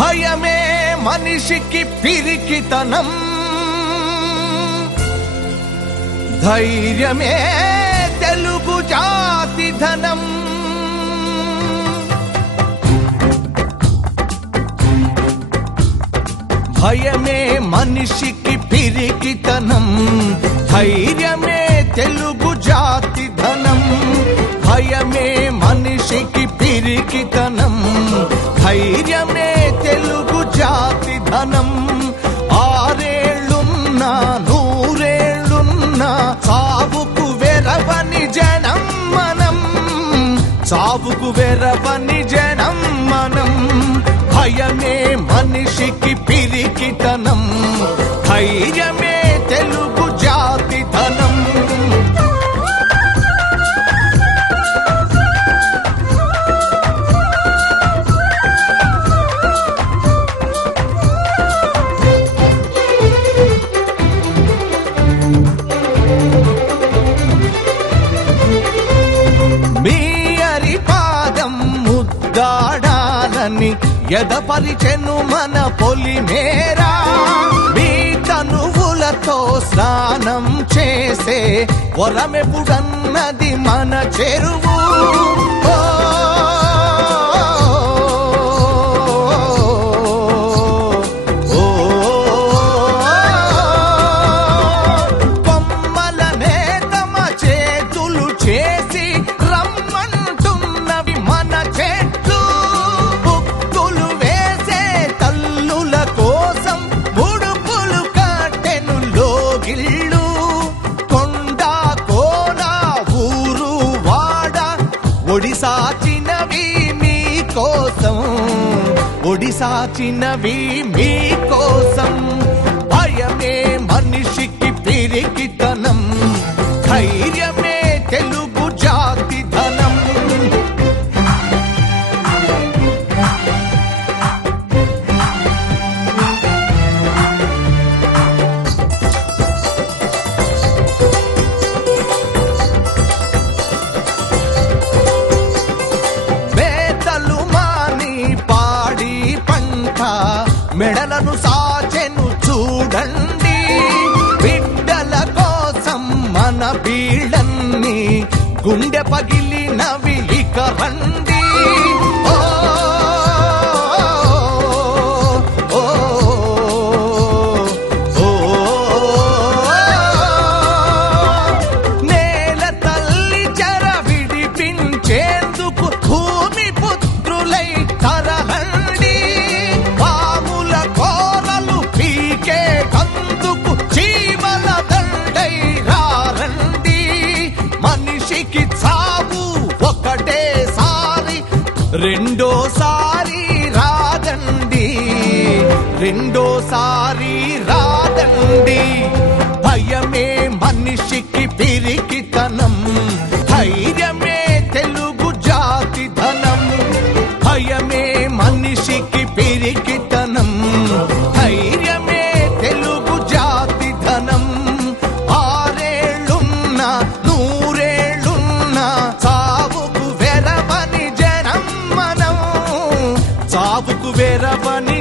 భయమే మనిషికి పిరికితనం, ధైర్యమే తెలుగు జాతి ధనం. భయమే మనిషికి పిరికితనం, ధైర్యమే తెలుగు జాతి ధనం. భయమే మనిషికి పిరికితనం, ధైర్యమే తెలుగు జాతి ధనం. ఆరేళ్ళున్నా నూరేళ్ళున్నా సావుకు వెరవని జనం మనం, సావుకు వెరవని జనం మనం. భయమే మనిషికి పిరికితనం, ధైర్యమే తెలుగు జాతి ధనం. మీ అరిపాదం ముద్దాడాలని ఎదపరిచెను మన పొలిమేరా. మీ తనువులతో స్నానం చేసే వరమెప్పుడన్నది మన చెరువు. కొమ్మలనే తమ చేతులు చేసి రమ్మంటున్నవి మన చెట్లు. బుక్కులు వేసే తల్లుల కోసం ముడుపులు కట్టెను లోగిళ్ళు. కొండ కోన ఊరు వాడ ఒడిసాచినవి మీకోసం, ఒడిసాచినవి మీకోసం. భయమే మనిషికి పిరికితనం, ధైర్యమే తెలుగు జాతి ధనం. వేతలు మాని పాడి పంట మెడలను సాచెను చూడండి. బిడ్డల కోసం మన బీళ్ళన్ని గుండె పగిలినవి ఇక రండి. ఓ ఓ ఓ నేల తల్లి చెర విడిపించేందుకు భూమి పుత్రులై తరలండి. పాముల కోరలు పీకే కందుకు జీవల దండై రారండి. మనిషికి చావు ఒకటేసారి, రెండోసారి రాదండి, రెండోసారి రాదండి. భయమే మనిషికి పిరికితనం, ధైర్యమే తెలుగు జాతి ధనం. భయమే మనిషికి పిరికితనం, ధైర్యమే తెలుగు జాతి ధనం. ఆరేళ్ళున్నా నూరేళ్ళున్నా సావుకు వెరవని జనం మనం, సావుకు వెరవని